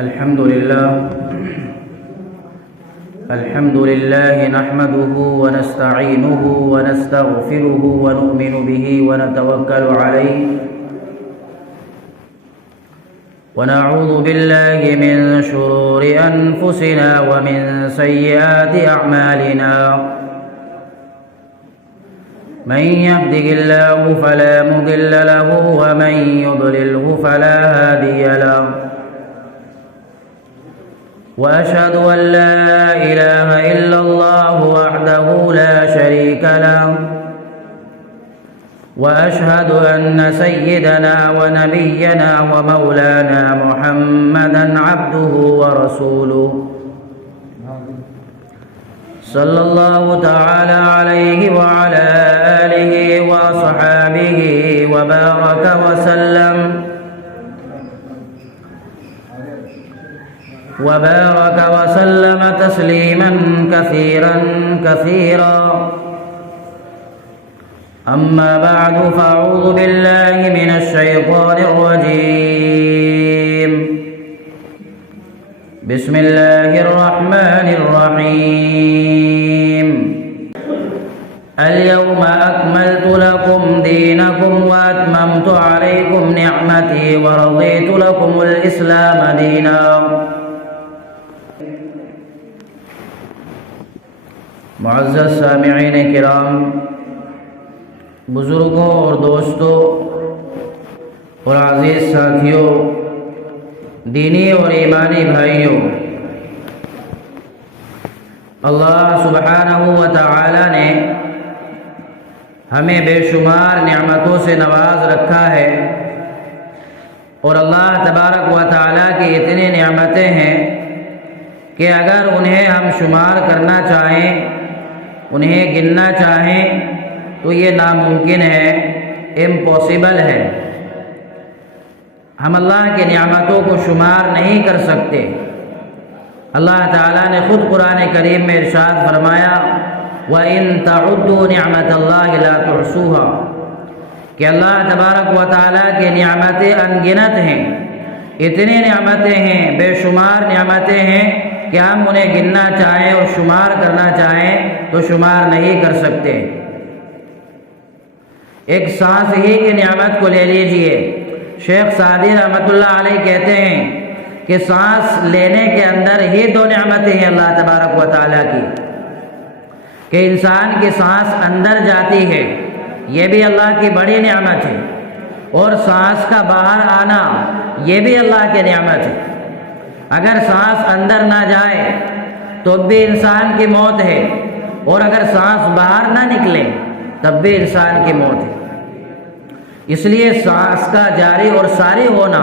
الحمد لله نحمده ونستعينه ونستغفره ونؤمن به ونتوكل عليه ونعوذ بالله من شرور أنفسنا ومن سيئات أعمالنا من يهده الله فلا مضل له ومن يضلله فلا هادي له وأشهد أن لا إله إلا الله وحده لا شريك له وأشهد أن سيدنا ونبينا ومولانا محمدا عبده ورسوله صلى الله تعالى عليه وعلى آله وصحابه وبارك وسلم تسليما كثيرا أما بعد فأعوذ بالله من الشيطان الرجيم بسم الله الرحمن الرحيم اليوم أكملت لكم دينكم وأتممت عليكم نعمتي ورضيت لكم الإسلام دينا معزز سامعین کرام، بزرگوں اور دوستوں اور عزیز ساتھیوں، دینی اور ایمانی بھائیوں، اللہ سبحانہ و تعالی نے ہمیں بے شمار نعمتوں سے نواز رکھا ہے، اور اللہ تبارک و تعالی کی اتنی نعمتیں ہیں کہ اگر انہیں ہم شمار کرنا چاہیں، انہیں گننا چاہیں تو یہ ناممکن ہے، امپاسبل ہے۔ ہم اللہ کی نعمتوں کو شمار نہیں کر سکتے۔ اللہ تعالیٰ نے خود قرآن کریم میں ارشاد فرمایا وَإِن تَعُدُّوا نِعْمَةَ اللَّهِ لَا تُحْصُوهَا، کہ اللہ تبارک و تعالیٰ کی نعمتیں انگنت ہیں، اتنی نعمتیں ہیں، بے شمار نعمتیں ہیں کہ ہم انہیں گننا چاہیں اور شمار کرنا چاہیں تو شمار نہیں کر سکتے۔ ایک سانس ہی کی نعمت کو لے لیجئے، شیخ سعدی رحمۃ اللہ علیہ کہتے ہیں کہ سانس لینے کے اندر ہی دو نعمتیں ہیں اللہ تبارک و تعالیٰ کی، کہ انسان کی سانس اندر جاتی ہے، یہ بھی اللہ کی بڑی نعمت ہے، اور سانس کا باہر آنا یہ بھی اللہ کی نعمت ہے۔ اگر سانس اندر نہ جائے تو بھی انسان کی موت ہے، اور اگر سانس باہر نہ نکلے تب بھی انسان کی موت ہے۔ اس لیے سانس کا جاری اور ساری ہونا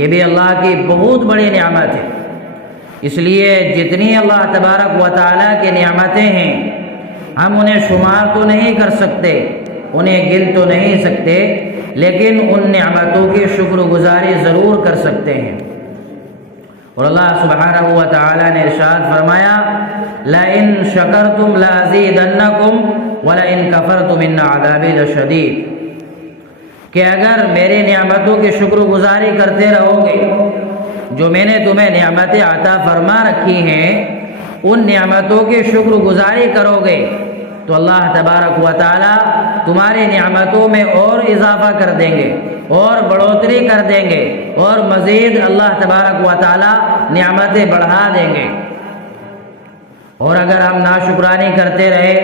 یہ بھی اللہ کی بہت بڑی نعمت ہے۔ اس لیے جتنی اللہ تبارک و تعالیٰ کی نعمتیں ہیں ہم انہیں شمار تو نہیں کر سکتے، انہیں گن تو نہیں سکتے، لیکن ان نعمتوں کی شکر گزاری ضرور کر سکتے ہیں۔ اور اللہ سبحانہ و تعالیٰ نے ارشاد فرمایا لَإِن شَكَرْتُمْ لَأَزِيدَنَّكُمْ وَلَإِن كَفَرْتُمْ إِنَّ عَذَابِي لَشَدِيدٌ، کہ اگر میری نعمتوں کی شکر گزاری کرتے رہو گے، جو میں نے تمہیں نعمتیں عطا فرما رکھی ہیں ان نعمتوں کی شکر گزاری کرو گے تو اللہ تبارک و تعالیٰ تمہاری نعمتوں میں اور اضافہ کر دیں گے اور بڑھوتری کر دیں گے، اور مزید اللہ تبارک و تعالیٰ نعمتیں بڑھا دیں گے۔ اور اگر ہم ناشکرانی کرتے رہے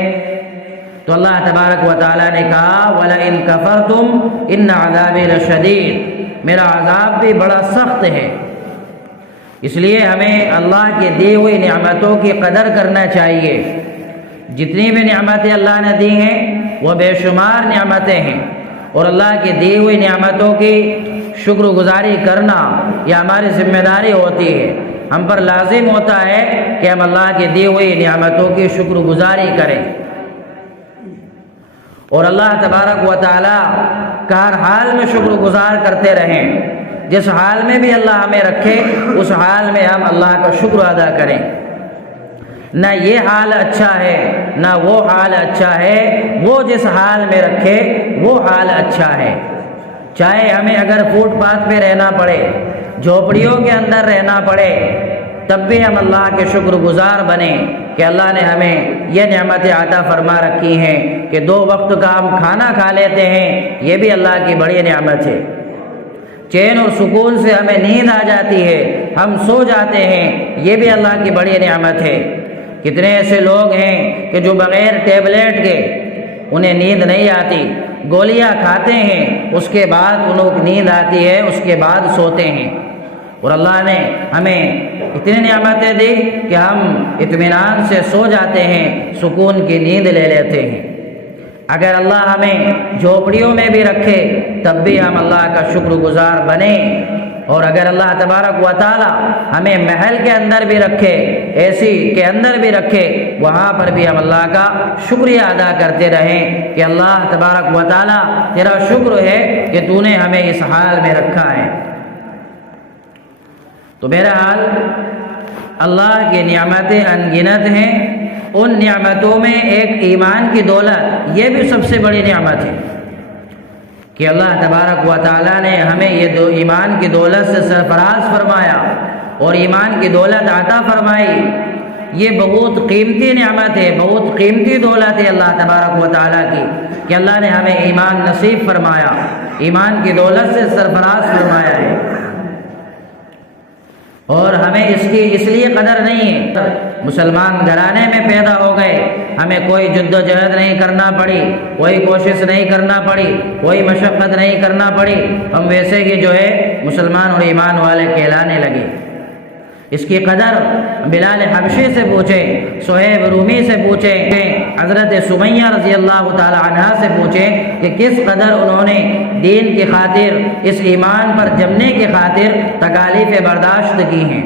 تو اللہ تبارک و تعالیٰ نے کہا وَلَئِن كَفَرْتُمْ إِنَّ عَذَابِي لَشَدِيدٌ، میرا عذاب بھی بڑا سخت ہے۔ اس لیے ہمیں اللہ کی دی ہوئی نعمتوں کی قدر کرنا چاہیے۔ جتنی بھی نعمتیں اللہ نے دی ہیں وہ بے شمار نعمتیں ہیں، اور اللہ کی دی ہوئی نعمتوں کی شکر گزاری کرنا یہ ہماری ذمہ داری ہوتی ہے۔ ہم پر لازم ہوتا ہے کہ ہم اللہ کی دی ہوئی نعمتوں کی شکر گزاری کریں، اور اللہ تبارک و تعالیٰ کا ہر حال میں شکر گزار کرتے رہیں۔ جس حال میں بھی اللہ ہمیں رکھے اس حال میں ہم اللہ کا شکر ادا کریں۔ نہ یہ حال اچھا ہے نہ وہ حال اچھا ہے، وہ جس حال میں رکھے وہ حال اچھا ہے۔ چاہے ہمیں اگر فوٹ پاتھ پہ رہنا پڑے، جھوپڑیوں کے اندر رہنا پڑے، تب بھی ہم اللہ کے شکر گزار بنیں کہ اللہ نے ہمیں یہ نعمتیں عطا فرما رکھی ہیں کہ 2 وقت کا ہم کھانا کھا لیتے ہیں، یہ بھی اللہ کی بڑی نعمت ہے۔ چین اور سکون سے ہمیں نیند آ جاتی ہے، ہم سو جاتے ہیں، یہ بھی اللہ کی بڑی نعمت ہے۔ کتنے ایسے لوگ ہیں کہ جو بغیر ٹیبلیٹ کے انہیں نیند نہیں آتی، گولیاں کھاتے ہیں، اس کے بعد انہیں نیند آتی ہے، اس کے بعد سوتے ہیں۔ اور اللہ نے ہمیں اتنی نعمتیں دی کہ ہم اطمینان سے سو جاتے ہیں، سکون کی نیند لے لیتے ہیں۔ اگر اللہ ہمیں جھوپڑیوں میں بھی رکھے تب بھی ہم اللہ کا شکر گزار بنیں، اور اگر اللہ تبارک و تعالی ہمیں محل کے اندر بھی رکھے، اے سی کے اندر بھی رکھے، وہاں پر بھی ہم اللہ کا شکریہ ادا کرتے رہیں کہ اللہ تبارک و تعالی تیرا شکر ہے کہ تو نے ہمیں اس حال میں رکھا ہے۔ تو بہرحال اللہ کی نعمتیں انگنت ہیں، ان نعمتوں میں ایک ایمان کی دولت، یہ بھی سب سے بڑی نعمت ہے کہ اللہ تبارک و تعالیٰ نے ہمیں یہ ایمان کی دولت سے سرفراز فرمایا اور ایمان کی دولت عطا فرمائی۔ یہ بہت قیمتی نعمت ہے، بہت قیمتی دولت ہے اللہ تبارک و تعالیٰ کی کہ اللہ نے ہمیں ایمان نصیب فرمایا، ایمان کی دولت سے سرفراز فرمایا ہے، اور ہمیں اس کی اس لیے قدر نہیں ہے۔ مسلمان گھرانے میں پیدا ہو گئے، ہمیں کوئی جد و جہد نہیں کرنا پڑی، کوئی کوشش نہیں کرنا پڑی، کوئی مشقت نہیں کرنا پڑی، ہم ویسے ہی جو ہے مسلمان اور ایمان والے کہلانے لگے۔ اس کی قدر بلال حبشی سے پوچھیں، صہیب رومی سے پوچھیں، حضرت سمیہ رضی اللہ تعالی عنہا سے پوچھیں کہ کس قدر انہوں نے دین کی خاطر، اس ایمان پر جمنے کی خاطر تکالیفیں برداشت کی ہیں،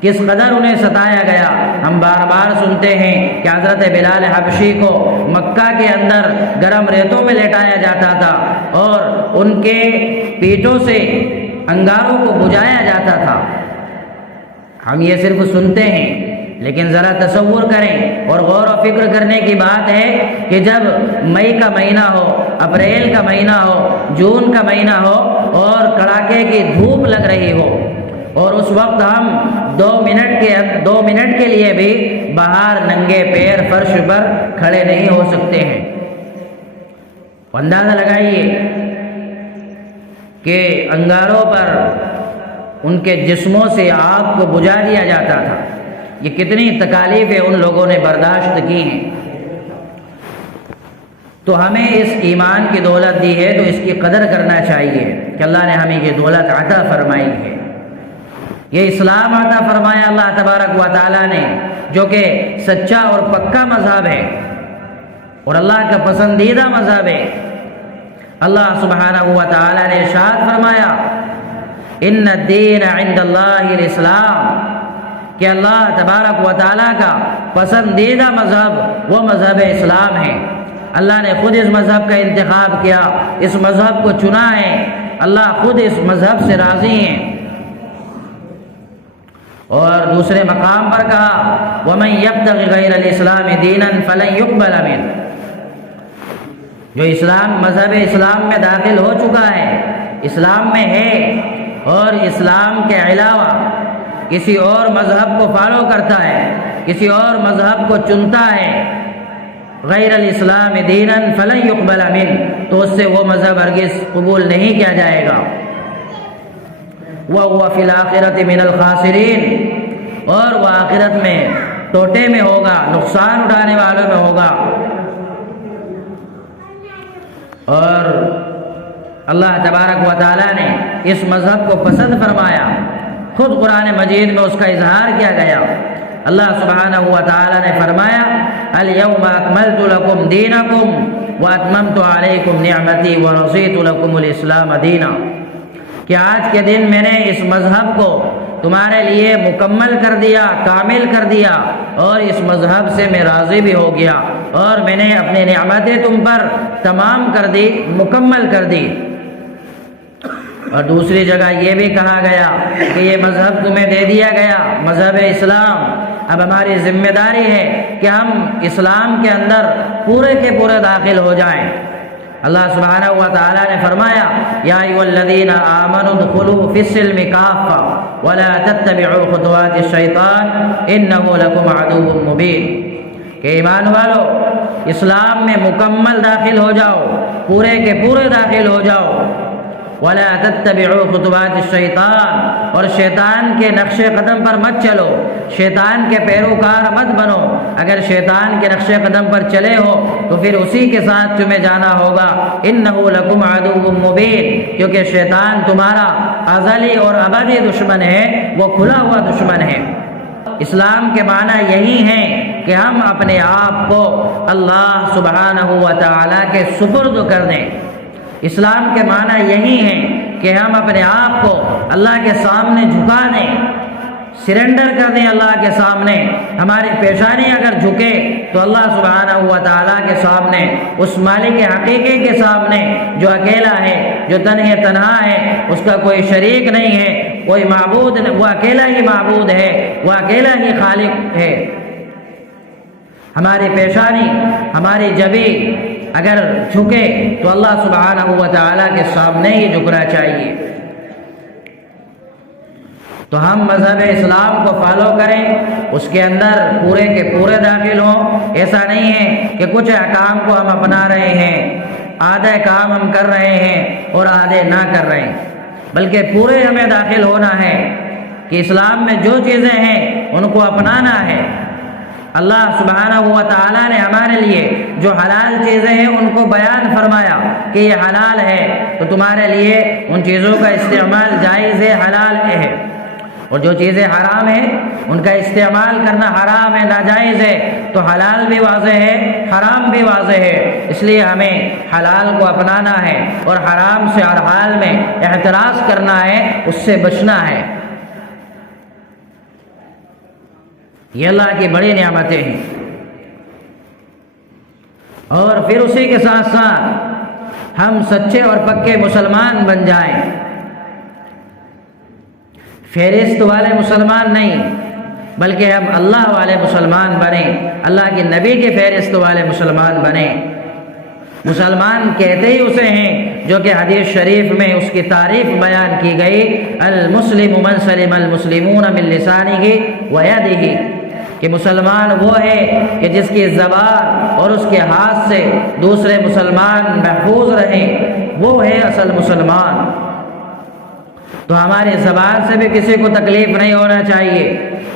کس قدر انہیں ستایا گیا۔ ہم بار بار سنتے ہیں کہ حضرت بلال حبشی کو مکہ کے اندر گرم ریتوں میں لٹایا جاتا تھا اور ان کے پیٹوں سے انگاروں کو بجھایا جاتا تھا۔ ہم یہ صرف سنتے ہیں، لیکن ذرا تصور کریں اور غور و فکر کرنے کی بات ہے کہ جب مئی کا مہینہ ہو، اپریل کا مہینہ ہو، جون کا مہینہ ہو اور کڑاکے کی دھوپ لگ رہی ہو، اور اس وقت ہم 2 منٹ کے لیے بھی باہر ننگے پیر فرش پر کھڑے نہیں ہو سکتے ہیں۔ اندازہ لگائیے کہ انگاروں پر ان کے جسموں سے آگ کو بجھا دیا جاتا تھا، یہ کتنی تکالیفیں ان لوگوں نے برداشت کی ہیں۔ تو ہمیں اس ایمان کی دولت دی ہے تو اس کی قدر کرنا چاہیے کہ اللہ نے ہمیں یہ دولت عطا فرمائی ہے، یہ اسلام عطا فرمایا اللہ تبارک و تعالیٰ نے، جو کہ سچا اور پکا مذہب ہے اور اللہ کا پسندیدہ مذہب ہے۔ اللہ سبحانہ و تعالیٰ نے ارشاد فرمایا، ان الدین عند اللہ الاسلام، کہ اللہ تبارک و تعالیٰ کا پسندیدہ مذہب وہ مذہب اسلام ہے۔ اللہ نے خود اس مذہب کا انتخاب کیا، اس مذہب کو چنا ہے، اللہ خود اس مذہب سے راضی ہیں۔ اور دوسرے مقام پر کہا، وَمَن يَبْتَغِ غَيْرَ الْإِسْلَامِ دِينًا فَلَن يُقْبَلَ مِنْهُ، جو اسلام مذہب اسلام میں داخل ہو چکا ہے، اسلام میں ہے اور اسلام کے علاوہ کسی اور مذہب کو فالو کرتا ہے، کسی اور مذہب کو چنتا ہے، غیر الاسلام دینا فلن يقبل منه، تو اس سے وہ مذہب ہرگز قبول نہیں کیا جائے گا۔ وَهُوَ فِي الْآخِرَةِ مِنَ الْخَاسِرِينَ، اور وہ آخرت میں ٹوٹے میں ہوگا، نقصان اٹھانے والوں میں ہوگا۔ اور اللہ تبارک و تعالیٰ نے اس مذہب کو پسند فرمایا، خود قرآن مجید میں اس کا اظہار کیا گیا۔ اللہ سبحانہ و تعالیٰ نے فرمایا، الْيَوْمَ أَكْمَلْتُ لَكُمْ دِينَكُمْ وَأَتْمَمْتُ عَلَيْكُمْ نِعْمَتِي وَرَضِيتُ لَكُمُ الْإِسْلَامَ دِينًا، کہ آج کے دن میں نے اس مذہب کو تمہارے لیے مکمل کر دیا، کامل کر دیا، اور اس مذہب سے میں راضی بھی ہو گیا، اور میں نے اپنی نعمتیں تم پر تمام کر دی، مکمل کر دی۔ اور دوسری جگہ یہ بھی کہا گیا کہ یہ مذہب تمہیں دے دیا گیا، مذہب اسلام، اب ہماری ذمہ داری ہے کہ ہم اسلام کے اندر پورے کے پورے داخل ہو جائیں، اللہ سبحانہ و تعالیٰ نے فرمایا یا ایھا الذین آمنوا ادخلوا فی السلم کافۃ ولا تتبعوا خطوات الشیطان انہ لکم عدو مبین، کہ ایمان والو اسلام میں مکمل داخل ہو جاؤ، پورے کے پورے داخل ہو جاؤ، ولا تتبعوا خطوات الشیطان، اور شیطان کے نقش قدم پر مت چلو، شیطان کے پیروکار مت بنو۔ اگر شیطان کے نقش قدم پر چلے ہو تو پھر اسی کے ساتھ تمہیں جانا ہوگا۔ انہ لکم عدو مبین، کیونکہ شیطان تمہارا ازلی اور ابدی دشمن ہے، وہ کھلا ہوا دشمن ہے۔ اسلام کے معنی یہی ہیں کہ ہم اپنے آپ کو اللہ سبحانہ و تعالیٰ کے سپرد کر دیں۔ اسلام کے معنی یہی ہیں کہ ہم اپنے آپ کو اللہ کے سامنے جھکا دیں، سرنڈر کر دیں اللہ کے سامنے۔ ہماری پیشانی اگر جھکے تو اللہ سبحانہ و تعالیٰ کے سامنے، اس مالک حقیقی کے سامنے جو اکیلا ہے، جو تنہا ہے، اس کا کوئی شریک نہیں ہے، کوئی معبود نہیں، وہ اکیلا ہی معبود ہے، وہ اکیلا ہی خالق ہے۔ ہماری پیشانی، ہماری جبی اگر جھکے تو اللہ سبحانہ و تعالیٰ کے سامنے ہی جھکنا چاہیے۔ تو ہم مذہب اسلام کو فالو کریں، اس کے اندر پورے کے پورے داخل ہوں۔ ایسا نہیں ہے کہ کچھ احکام کو ہم اپنا رہے ہیں، آدھے کام ہم کر رہے ہیں اور آدھے نہ کر رہے ہیں، بلکہ پورے ہمیں داخل ہونا ہے کہ اسلام میں جو چیزیں ہیں ان کو اپنانا ہے۔ اللہ سبحانہ و تعالیٰ نے ہمارے لیے جو حلال چیزیں ہیں ان کو بیان فرمایا کہ یہ حلال ہے، تو تمہارے لیے ان چیزوں کا استعمال جائز ہے، حلال ہے، اور جو چیزیں حرام ہیں ان کا استعمال کرنا حرام ہے، ناجائز ہے۔ تو حلال بھی واضح ہے، حرام بھی واضح ہے، اس لیے ہمیں حلال کو اپنانا ہے اور حرام سے ہر حال میں احتراز کرنا ہے، اس سے بچنا ہے۔ یہ اللہ کی بڑی نعمتیں ہیں۔ اور پھر اسی کے ساتھ ساتھ ہم سچے اور پکے مسلمان بن جائیں، فہرست والے مسلمان نہیں، بلکہ ہم اللہ والے مسلمان بنیں، اللہ کے نبی کے فہرست والے مسلمان بنیں۔ مسلمان کہتے ہی اسے ہیں جو کہ حدیث شریف میں اس کی تعریف بیان کی گئی، المسلم من سلم المسلمون من لسانہ ویدہ، کہ مسلمان وہ ہے کہ جس کی زبان اور اس کے ہاتھ سے دوسرے مسلمان محفوظ رہیں، وہ ہے اصل مسلمان۔ تو ہماری زبان سے بھی کسی کو تکلیف نہیں ہونا چاہیے،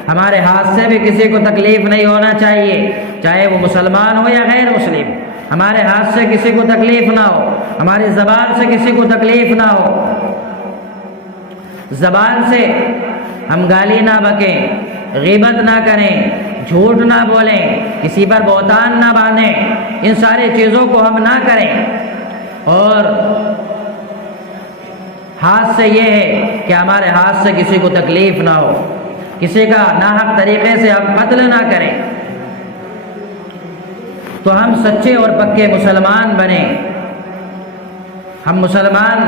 ہمارے ہاتھ سے بھی کسی کو تکلیف نہیں ہونا چاہیے، چاہے وہ مسلمان ہو یا غیر مسلم۔ ہمارے ہاتھ سے کسی کو تکلیف نہ ہو، ہماری زبان سے کسی کو تکلیف نہ ہو۔ زبان سے ہم گالی نہ بکیں، غیبت نہ کریں، جھوٹ نہ بولیں، کسی پر بہتان نہ باندھیں، ان ساری چیزوں کو ہم نہ کریں۔ اور ہاتھ سے یہ ہے کہ ہمارے ہاتھ سے کسی کو تکلیف نہ ہو، کسی کا ناحق طریقے سے ہم قتل نہ کریں۔ تو ہم سچے اور پکے مسلمان بنیں۔ ہم مسلمان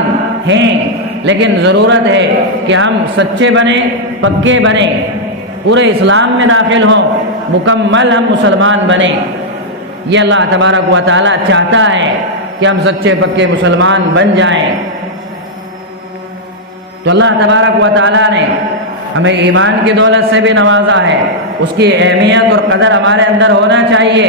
ہیں لیکن ضرورت ہے کہ ہم سچے بنیں، پکے بنیں، پورے اسلام میں داخل ہوں، مکمل ہم مسلمان بنیں۔ یہ اللہ تبارک و تعالیٰ چاہتا ہے کہ ہم سچے پکے مسلمان بن جائیں۔ تو اللہ تبارک و تعالیٰ نے ہمیں ایمان کی دولت سے بھی نوازا ہے، اس کی اہمیت اور قدر ہمارے اندر ہونا چاہیے۔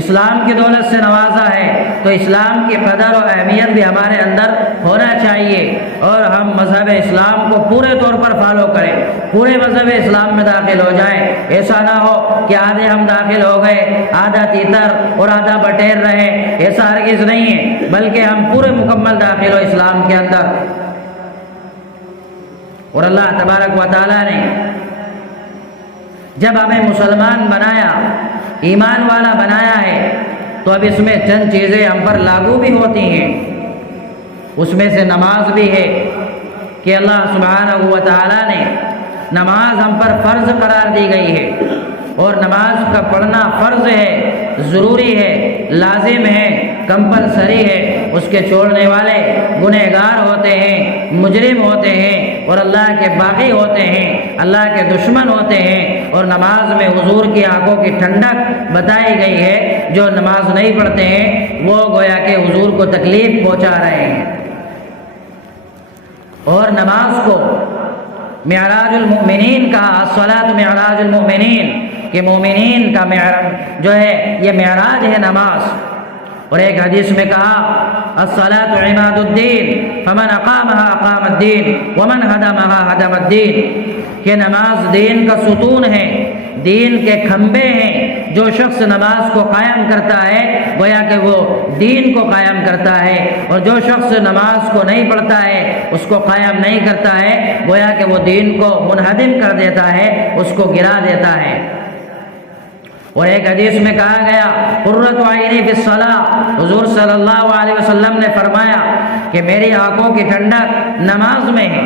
اسلام کی دولت سے نوازا ہے تو اسلام کی قدر اور اہمیت بھی ہمارے اندر ہونا چاہیے، اور ہم مذہب اسلام کو پورے طور پر فالو کریں، پورے مذہب اسلام میں داخل ہو جائیں۔ ایسا نہ ہو کہ آدھے ہم داخل ہو گئے، آدھا تیتر اور آدھا بٹیر رہے، ایسا ہرگز نہیں ہے، بلکہ ہم پورے مکمل داخل ہو اسلام کے اندر۔ اور اللہ تبارک و تعالیٰ نے جب ہمیں مسلمان بنایا، ایمان والا بنایا ہے، تو اب اس میں چند چیزیں ہم پر لاگو بھی ہوتی ہیں۔ اس میں سے نماز بھی ہے کہ اللہ سبحانہ و تعالیٰ نے نماز ہم پر فرض قرار دی گئی ہے، اور نماز کا پڑھنا فرض ہے، ضروری ہے، لازم ہے، کمپلسری ہے۔ اس کے چھوڑنے والے گنہگار ہوتے ہیں، مجرم ہوتے ہیں، اور اللہ کے باغی ہوتے ہیں، اللہ کے دشمن ہوتے ہیں۔ اور نماز میں حضور کی آنکھوں کی ٹھنڈک بتائی گئی ہے، جو نماز نہیں پڑھتے ہیں وہ گویا کہ حضور کو تکلیف پہنچا رہے ہیں۔ اور نماز کو معراج المؤمنین کہا، الصلاۃ معراج المؤمنین، کہ مومنین کا معراج جو ہے یہ معراج ہے نماز۔ اور ایک حدیث میں کہا الصلاۃ عماد الدین فمن اقامها اقام الدین ومن هدمها هدم الدین، کہ نماز دین کا ستون ہے، دین کے کھمبے ہیں۔ جو شخص نماز کو قائم کرتا ہے گویا کہ وہ دین کو قائم کرتا ہے، اور جو شخص نماز کو نہیں پڑھتا ہے، اس کو قائم نہیں کرتا ہے، گویا کہ وہ دین کو منہدم کر دیتا ہے، اس کو گرا دیتا ہے۔ اور ایک حدیث میں کہا گیا قرۃ عینی فی الصلاۃ، حضور صلی اللہ علیہ وسلم نے فرمایا کہ میری آنکھوں کی ٹھنڈک نماز میں ہے،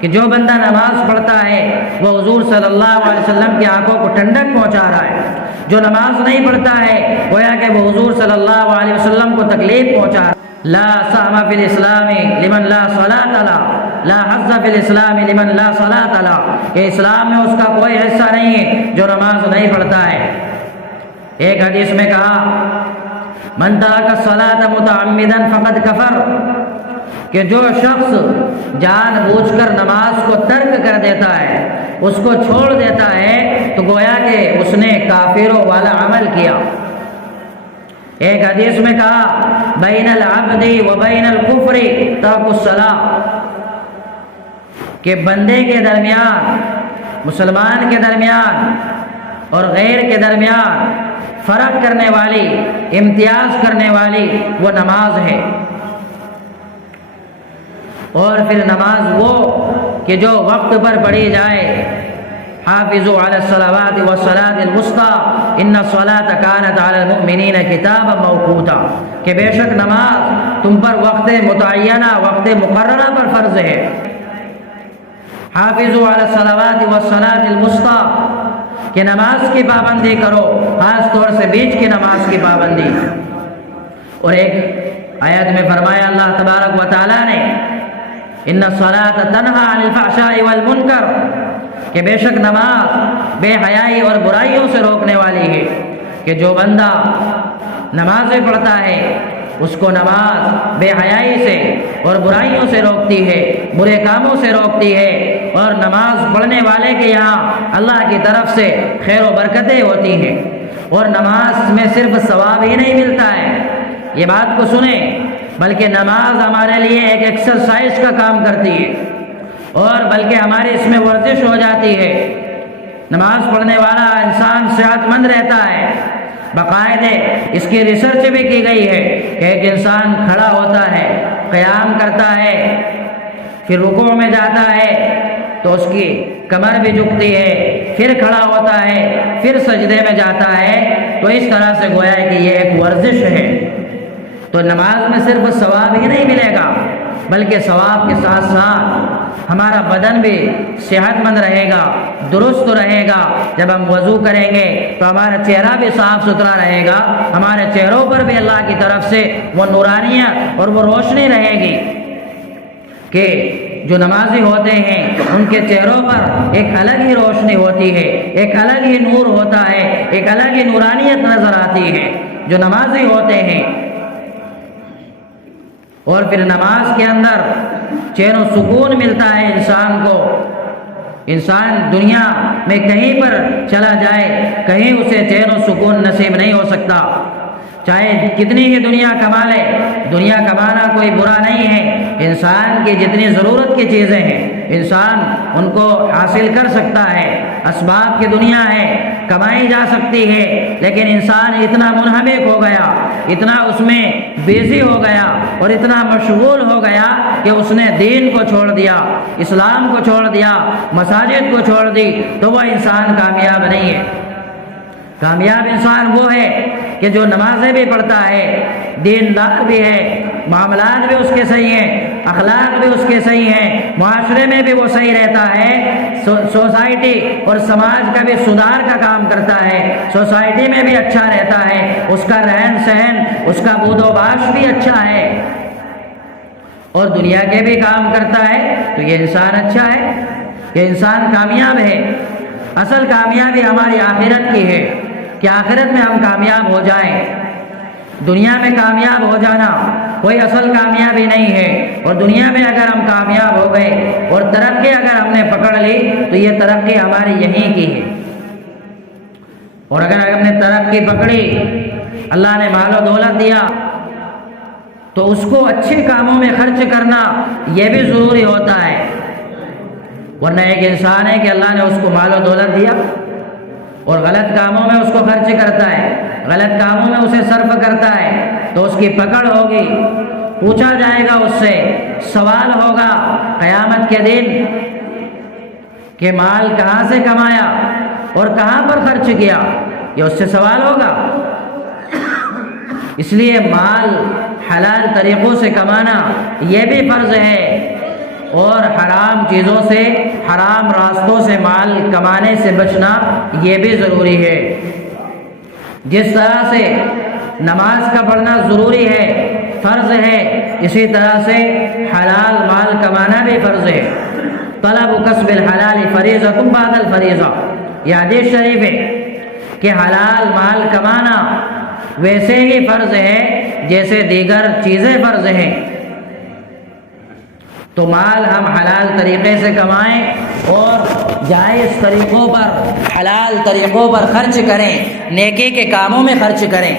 کہ جو بندہ نماز پڑھتا ہے وہ حضور صلی اللہ علیہ وسلم کی آنکھوں کو ٹھنڈک پہنچا رہا ہے۔ جو نماز نہیں پڑھتا ہے گویا کہ وہ حضور صلی اللہ علیہ وسلم کو تکلیف پہنچا رہا ہے۔ لا سہم فی الاسلام لمن لا صلاۃ له، لا حظ فی الاسلام لمن لا صلاۃ له، کہ اسلام میں اس کا کوئی حصہ نہیں ہے جو نماز نہیں پڑھتا ہے۔ ایک حدیث میں کہا من ترک الصلاۃ متعمدا فقد کفر، کہ جو شخص جان بوجھ کر نماز کو ترک کر دیتا ہے، اس کو چھوڑ دیتا ہے، تو گویا کہ اس نے کافروں والا عمل کیا۔ ایک حدیث میں کہا بین العبد و بین الکفر ترک الصلاۃ، کہ بندے کے درمیان، مسلمان کے درمیان اور غیر کے درمیان فرق کرنے والی، امتیاز کرنے والی وہ نماز ہے۔ اور پھر نماز وہ کہ جو وقت پر پڑھی جائے، حافظوا علی الصلوات والصلاۃ الوسطی ان الصلاۃ کانت علی المؤمنین کتابا موقوتا، کہ بے شک نماز تم پر وقت متعینہ، وقت مقررہ پر فرض ہے۔ حافظوا علی الصلوات والصلاۃ الوسطی، کہ نماز کی پابندی کرو، خاص طور سے بیچ کی نماز کی پابندی۔ اور ایک آیت میں فرمایا اللہ تبارک و تعالیٰ نے ان الصلاۃ تنہی عن الفحشاء والمنکر، کہ بے شک نماز بے حیائی اور برائیوں سے روکنے والی ہے، کہ جو بندہ نمازیں پڑھتا ہے اس کو نماز بے حیائی سے اور برائیوں سے روکتی ہے، برے کاموں سے روکتی ہے، اور نماز پڑھنے والے کے یہاں اللہ کی طرف سے خیر و برکتیں ہوتی ہیں۔ اور نماز میں صرف ثواب ہی نہیں ملتا ہے، یہ بات کو سنیں، بلکہ نماز ہمارے لیے ایک ایکسرسائز کا کام کرتی ہے، اور بلکہ ہماری اس میں ورزش ہو جاتی ہے۔ نماز پڑھنے والا انسان صحت مند رہتا ہے۔ باقاعدہ اس کی ریسرچ بھی کی گئی ہے کہ ایک انسان کھڑا ہوتا ہے، قیام کرتا ہے، پھر رکوع میں جاتا ہے تو اس کی کمر بھی جھکتی ہے، پھر کھڑا ہوتا ہے، پھر سجدے میں جاتا ہے، تو اس طرح سے گویا ہے کہ یہ ایک ورزش ہے۔ تو نماز میں صرف ثواب ہی نہیں ملے گا، بلکہ ثواب کے ساتھ ساتھ ہمارا بدن بھی صحت مند رہے گا، درست رہے گا۔ جب ہم وضو کریں گے تو ہمارا چہرہ بھی صاف ستھرا رہے گا، ہمارے چہروں پر بھی اللہ کی طرف سے وہ نورانیت اور وہ روشنی رہے گی، کہ جو نمازی ہوتے ہیں ان کے چہروں پر ایک الگ ہی روشنی ہوتی ہے، ایک الگ ہی نور ہوتا ہے، ایک الگ ہی نورانیت نظر آتی ہے جو نمازی ہوتے ہیں۔ اور پھر نماز کے اندر چین و سکون ملتا ہے انسان کو۔ انسان دنیا میں کہیں پر چلا جائے، کہیں اسے چین و سکون نصیب نہیں ہو سکتا، چاہے کتنی ہی دنیا کما لے۔ دنیا کمانا کوئی برا نہیں ہے، انسان کی جتنی ضرورت کی چیزیں ہیں انسان ان کو حاصل کر سکتا ہے، اسباب کی دنیا ہے، کمائی جا سکتی ہے، لیکن انسان اتنا منہمک ہو گیا، اتنا اس میں بیزی ہو گیا اور اتنا مشغول ہو گیا کہ اس نے دین کو چھوڑ دیا، اسلام کو چھوڑ دیا، مساجد کو چھوڑ دی، تو وہ انسان کامیاب نہیں ہے۔ کامیاب انسان وہ ہے کہ جو نمازیں بھی پڑھتا ہے، دیندار بھی ہے، معاملات بھی اس کے صحیح ہیں، اخلاق بھی اس کے صحیح ہیں، معاشرے میں بھی وہ صحیح رہتا ہے، سوسائٹی اور سماج کا بھی سدھار کا کام کرتا ہے، سوسائٹی میں بھی اچھا رہتا ہے، اس کا رہن سہن، اس کا بود و باش بھی اچھا ہے، اور دنیا کے بھی کام کرتا ہے، تو یہ انسان اچھا ہے، یہ انسان کامیاب ہے۔ اصل کامیابی ہماری آخرت کی ہے کہ آخرت میں ہم کامیاب ہو جائیں۔ دنیا میں کامیاب ہو جانا کوئی اصل کامیابی نہیں ہے، اور دنیا میں اگر ہم کامیاب ہو گئے اور ترقی اگر ہم نے پکڑ لی تو یہ ترقی ہماری یہیں کی ہے، اور اگر ہم نے ترقی پکڑی، اللہ نے مال و دولت دیا، تو اس کو اچھے کاموں میں خرچ کرنا یہ بھی ضروری ہوتا ہے، ورنہ ایک انسان ہے کہ اللہ نے اس کو مال و دولت دیا اور غلط کاموں میں اس کو خرچ کرتا ہے، غلط کاموں میں اسے صرف کرتا ہے، تو اس کی پکڑ ہوگی، پوچھا جائے گا اس سے، سوال ہوگا قیامت کے دن کہ مال کہاں سے کمایا اور کہاں پر خرچ کیا، یہ اس سے سوال ہوگا۔ اس لیے مال حلال طریقوں سے کمانا یہ بھی فرض ہے، اور حرام چیزوں سے، حرام راستوں سے مال کمانے سے بچنا یہ بھی ضروری ہے۔ جس طرح سے نماز کا پڑھنا ضروری ہے، فرض ہے، اسی طرح سے حلال مال کمانا بھی فرض ہے۔ طلب کسب الحلال فریضۃ بعد الفریضہ، یہ حدیث شریف ہے کہ حلال مال کمانا ویسے ہی فرض ہے جیسے دیگر چیزیں فرض ہیں، تو مال ہم حلال طریقے سے کمائیں اور جائز طریقوں پر، حلال طریقوں پر خرچ کریں، نیکی کے کاموں میں خرچ کریں۔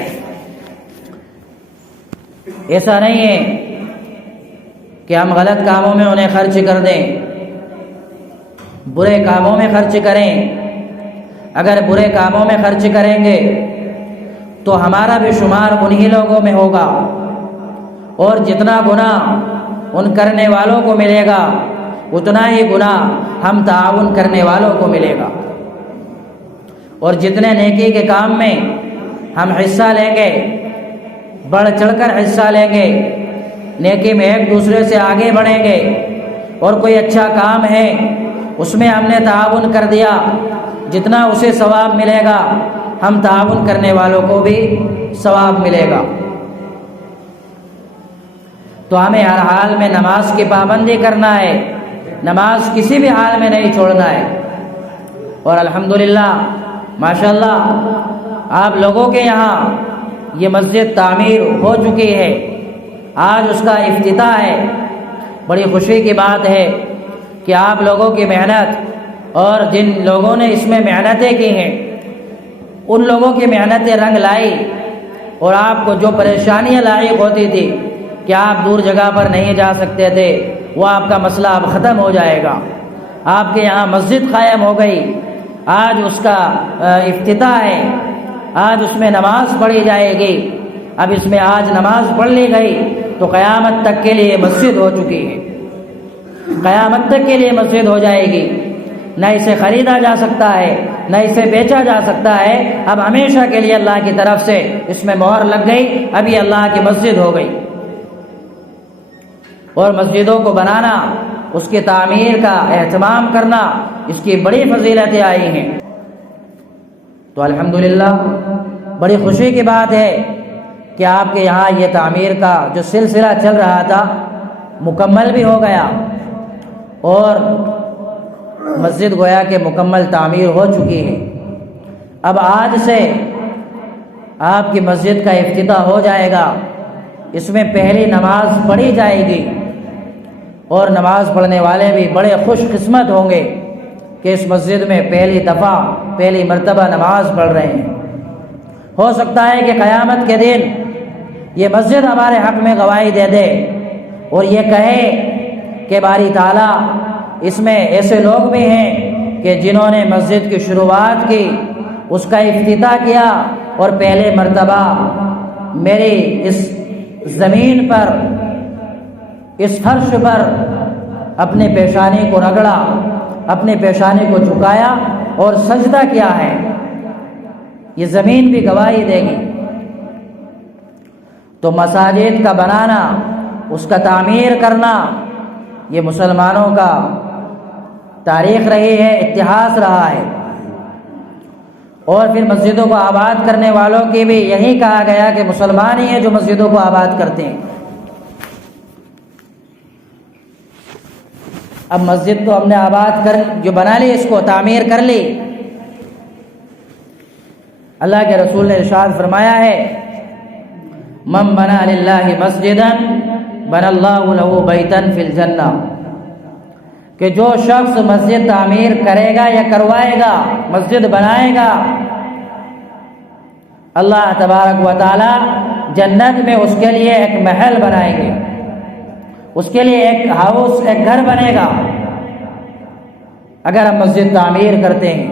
ایسا نہیں ہے کہ ہم غلط کاموں میں انہیں خرچ کر دیں، برے کاموں میں خرچ کریں۔ اگر برے کاموں میں خرچ کریں گے تو ہمارا بھی شمار انہی لوگوں میں ہوگا، اور جتنا گناہ ان کرنے والوں کو ملے گا اتنا ہی گناہ ہم تعاون کرنے والوں کو ملے گا، اور جتنے نیکی کے کام میں ہم حصہ لیں گے، بڑھ چڑھ کر حصہ لیں گے، نیکی میں ایک دوسرے سے آگے بڑھیں گے، اور کوئی اچھا کام ہے اس میں ہم نے تعاون کر دیا، جتنا اسے ثواب ملے گا ہم تعاون کرنے والوں کو بھی ثواب ملے گا۔ تو ہمیں ہر حال میں نماز کی پابندی کرنا ہے، نماز کسی بھی حال میں نہیں چھوڑنا ہے۔ اور الحمدللہ ماشاءاللہ آپ لوگوں کے یہاں یہ مسجد تعمیر ہو چکی ہے، آج اس کا افتتاح ہے، بڑی خوشی کی بات ہے کہ آپ لوگوں کی محنت اور جن لوگوں نے اس میں محنتیں کی ہیں ان لوگوں کی محنتیں رنگ لائی، اور آپ کو جو پریشانیاں لاحق ہوتی تھی کہ آپ دور جگہ پر نہیں جا سکتے تھے، وہ آپ کا مسئلہ اب ختم ہو جائے گا۔ آپ کے یہاں مسجد قائم ہو گئی، آج اس کا افتتاح ہے، آج اس میں نماز پڑھی جائے گی۔ اب اس میں آج نماز پڑھ لی گئی تو قیامت تک کے لیے مسجد ہو چکی ہے، قیامت تک کے لیے مسجد ہو جائے گی، نہ اسے خریدا جا سکتا ہے نہ اسے بیچا جا سکتا ہے، اب ہمیشہ کے لیے اللہ کی طرف سے اس میں مہر لگ گئی، اب یہ اللہ کی مسجد ہو گئی۔ اور مسجدوں کو بنانا، اس کی تعمیر کا اہتمام کرنا، اس کی بڑی فضیلتیں آئی ہیں۔ تو الحمدللہ بڑی خوشی کی بات ہے کہ آپ کے یہاں یہ تعمیر کا جو سلسلہ چل رہا تھا مکمل بھی ہو گیا، اور مسجد گویا کہ مکمل تعمیر ہو چکی ہے۔ اب آج سے آپ کی مسجد کا افتتاح ہو جائے گا، اس میں پہلی نماز پڑھی جائے گی، اور نماز پڑھنے والے بھی بڑے خوش قسمت ہوں گے کہ اس مسجد میں پہلی دفعہ، پہلی مرتبہ نماز پڑھ رہے ہیں۔ ہو سکتا ہے کہ قیامت کے دن یہ مسجد ہمارے حق میں گواہی دے دے اور یہ کہے کہ باری تعالیٰ اس میں ایسے لوگ بھی ہیں کہ جنہوں نے مسجد کی شروعات کی، اس کا افتتاح کیا، اور پہلے مرتبہ میری اس زمین پر، اس فرش پر اپنے پیشانی کو رگڑا، اپنے پیشانی کو جھکایا اور سجدہ کیا ہے، یہ زمین بھی گواہی دے گی۔ تو مساجد کا بنانا، اس کا تعمیر کرنا، یہ مسلمانوں کا تاریخ رہی ہے، اتہاس رہا ہے، اور پھر مسجدوں کو آباد کرنے والوں کی بھی یہی کہا گیا کہ مسلمان ہی ہیں جو مسجدوں کو آباد کرتے ہیں۔ اب مسجد تو ہم نے آباد کر جو بنا لی، اس کو تعمیر کر لی۔ اللہ کے رسول نے ارشاد فرمایا ہے من بنا للہ مسجدا بنى اللہ لہ بیتا فی الجنہ، کہ جو شخص مسجد تعمیر کرے گا یا کروائے گا، مسجد بنائے گا، اللہ تبارک و تعالی جنت میں اس کے لیے ایک محل بنائیں گے، اس کے لیے ایک ہاؤس، ایک گھر بنے گا اگر ہم مسجد تعمیر کرتے ہیں۔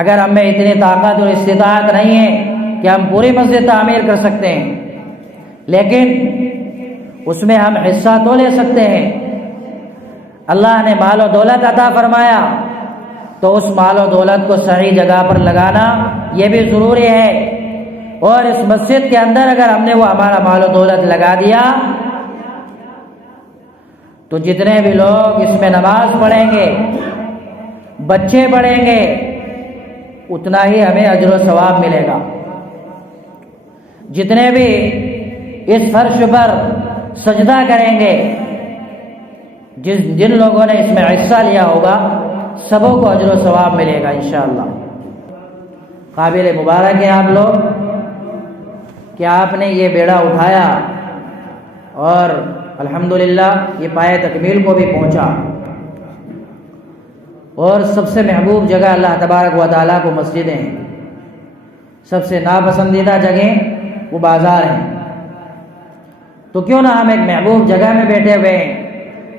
اگر ہم میں اتنی طاقت اور استطاعت نہیں ہے کہ ہم پوری مسجد تعمیر کر سکتے ہیں، لیکن اس میں ہم حصہ تو لے سکتے ہیں۔ اللہ نے مال و دولت عطا فرمایا تو اس مال و دولت کو صحیح جگہ پر لگانا یہ بھی ضروری ہے، اور اس مسجد کے اندر اگر ہم نے وہ ہمارا مال و دولت لگا دیا تو جتنے بھی لوگ اس میں نماز پڑھیں گے، بچے پڑھیں گے، اتنا ہی ہمیں اجر و ثواب ملے گا۔ جتنے بھی اس فرش پر سجدہ کریں گے، جن لوگوں نے اس میں حصہ لیا ہوگا، سبوں کو اجر و ثواب ملے گا انشاءاللہ۔ قابل مبارک ہے آپ لوگ کہ آپ نے یہ بیڑا اٹھایا اور الحمدللہ یہ پائے تکمیل کو بھی پہنچا، اور سب سے محبوب جگہ اللہ تبارک و تعالیٰ کو مسجدیں ہیں، سب سے ناپسندیدہ جگہیں وہ بازار ہیں، تو کیوں نہ ہم ایک محبوب جگہ میں بیٹھے ہوئے ہیں،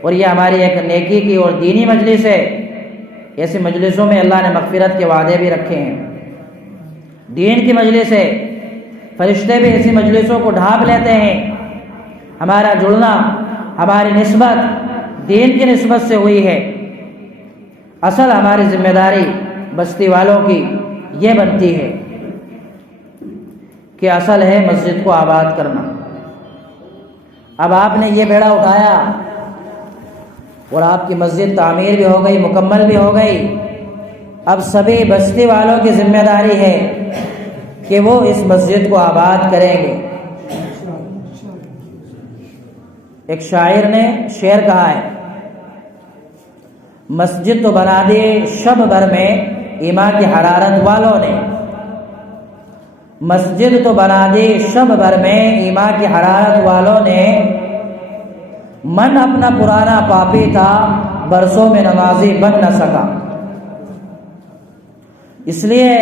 اور یہ ہماری ایک نیکی کی اور دینی مجلس ہے۔ ایسی مجلسوں میں اللہ نے مغفرت کے وعدے بھی رکھے ہیں، دین کی مجلس ہے، فرشتے بھی ایسی مجلسوں کو ڈھانپ لیتے ہیں۔ ہمارا جڑنا، ہماری نسبت دین کی نسبت سے ہوئی ہے۔ اصل ہماری ذمہ داری بستی والوں کی یہ بنتی ہے کہ اصل ہے مسجد کو آباد کرنا۔ اب آپ نے یہ بیڑا اٹھایا اور آپ کی مسجد تعمیر بھی ہو گئی، مکمل بھی ہو گئی۔ اب سبھی بستی والوں کی ذمہ داری ہے کہ وہ اس مسجد کو آباد کریں گے۔ ایک شاعر نے شعر کہا ہے، مسجد تو بنا دی شب بھر میں ایمان کی حرارت والوں نے، مسجد تو بنا دی شب بھر میں ایمان کی حرارت والوں نے، من اپنا پرانا پاپی تھا برسوں میں نمازی بن نہ سکا۔ اس لیے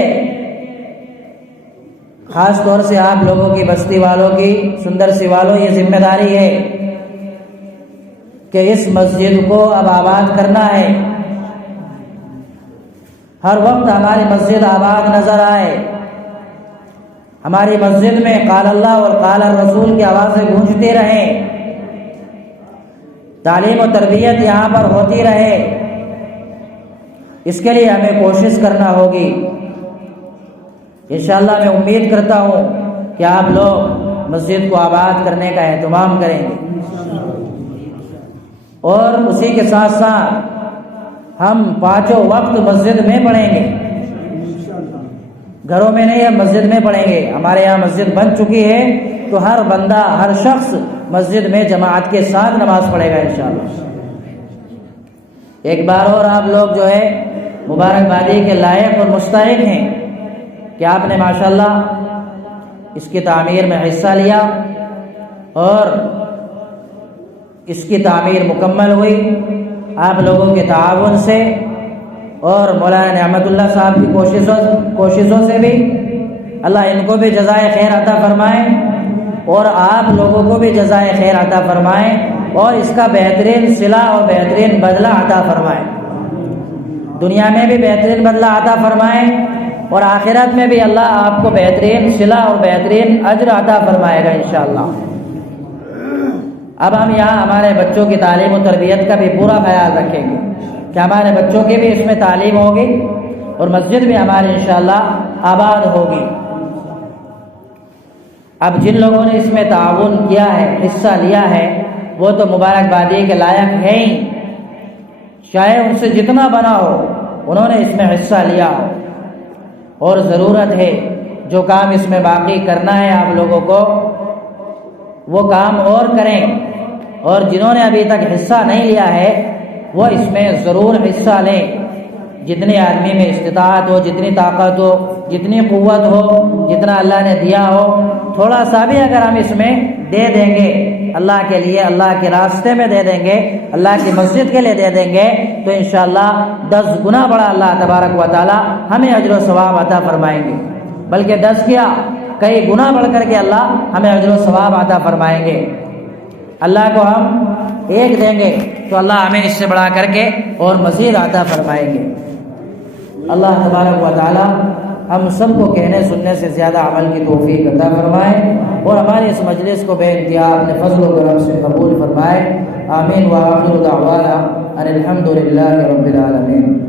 خاص طور سے آپ لوگوں کی، بستی والوں کی، سندر سی والوں، یہ ذمہ داری ہے کہ اس مسجد کو اب آباد کرنا ہے۔ ہر وقت ہماری مسجد آباد نظر آئے، ہماری مسجد میں قال اللہ اور قال الرسول کی آوازیں گونجتی رہیں، تعلیم و تربیت یہاں پر ہوتی رہے۔ اس کے لیے ہمیں کوشش کرنا ہوگی۔ انشاءاللہ میں امید کرتا ہوں کہ آپ لوگ مسجد کو آباد کرنے کا اہتمام کریں گے، اور اسی کے ساتھ ساتھ ہم پانچوں وقت مسجد میں پڑھیں گے، گھروں میں نہیں، ہم مسجد میں پڑھیں گے۔ ہمارے یہاں مسجد بن چکی ہے تو ہر بندہ، ہر شخص مسجد میں جماعت کے ساتھ نماز پڑھے گا انشاءاللہ۔ ایک بار اور آپ لوگ جو ہے مبارکبادی کے لائق اور مستحق ہیں کہ آپ نے ماشاءاللہ اس کی تعمیر میں حصہ لیا اور اس کی تعمیر مکمل ہوئی آپ لوگوں کے تعاون سے، اور مولانا نعمت اللہ صاحب کی کوششوں سے بھی۔ اللہ ان کو بھی جزائے خیر عطا فرمائے، اور آپ لوگوں کو بھی جزائے خیر عطا فرمائے، اور اس کا بہترین صلہ اور بہترین بدلہ عطا فرمائے۔ دنیا میں بھی بہترین بدلہ عطا فرمائے، اور آخرت میں بھی اللہ آپ کو بہترین صلہ اور بہترین اجر عطا فرمائے گا انشاءاللہ۔ اب ہم یہاں ہمارے بچوں کی تعلیم و تربیت کا بھی پورا خیال رکھیں گے کہ ہمارے بچوں کی بھی اس میں تعلیم ہوگی، اور مسجد بھی ہماری انشاءاللہ آباد ہوگی۔ اب جن لوگوں نے اس میں تعاون کیا ہے، حصہ لیا ہے، وہ تو مبارکبادی کے لائق ہیں ہی، چاہے ان سے جتنا بنا ہو، انہوں نے اس میں حصہ لیا ہو۔ اور ضرورت ہے جو کام اس میں باقی کرنا ہے آپ لوگوں کو، وہ کام اور کریں، اور جنہوں نے ابھی تک حصہ نہیں لیا ہے وہ اس میں ضرور حصہ لیں۔ جتنی آدمی میں استطاعت ہو، جتنی طاقت ہو، جتنی قوت ہو، جتنا اللہ نے دیا ہو، تھوڑا سا بھی اگر ہم اس میں دے دیں گے اللہ کے لیے، اللہ کے راستے میں دے دیں گے، اللہ کی مسجد کے لیے دے دیں گے، تو انشاءاللہ 10 گنا بڑا اللہ تبارک و تعالی ہمیں اجر و ثواب عطا فرمائیں گے، بلکہ 10 کیا کئی گنا بڑھ کر کے اللہ ہمیں اجر و ثواب عطا فرمائیں گے۔ اللہ کو ہم ایک دیں گے تو اللہ ہمیں اس سے بڑھا کر کے اور مزید عطا فرمائیں گے۔ اللہ تبارک و تعالی ہم سب کو کہنے سننے سے زیادہ عمل کی توفیق عطا فرمائے اور ہماری اس مجلس کو بے انتہا اپنے فضل و کرم سے قبول فرمائے۔ آمین وآخر دعوانا ان الحمد للہ رب العالمین۔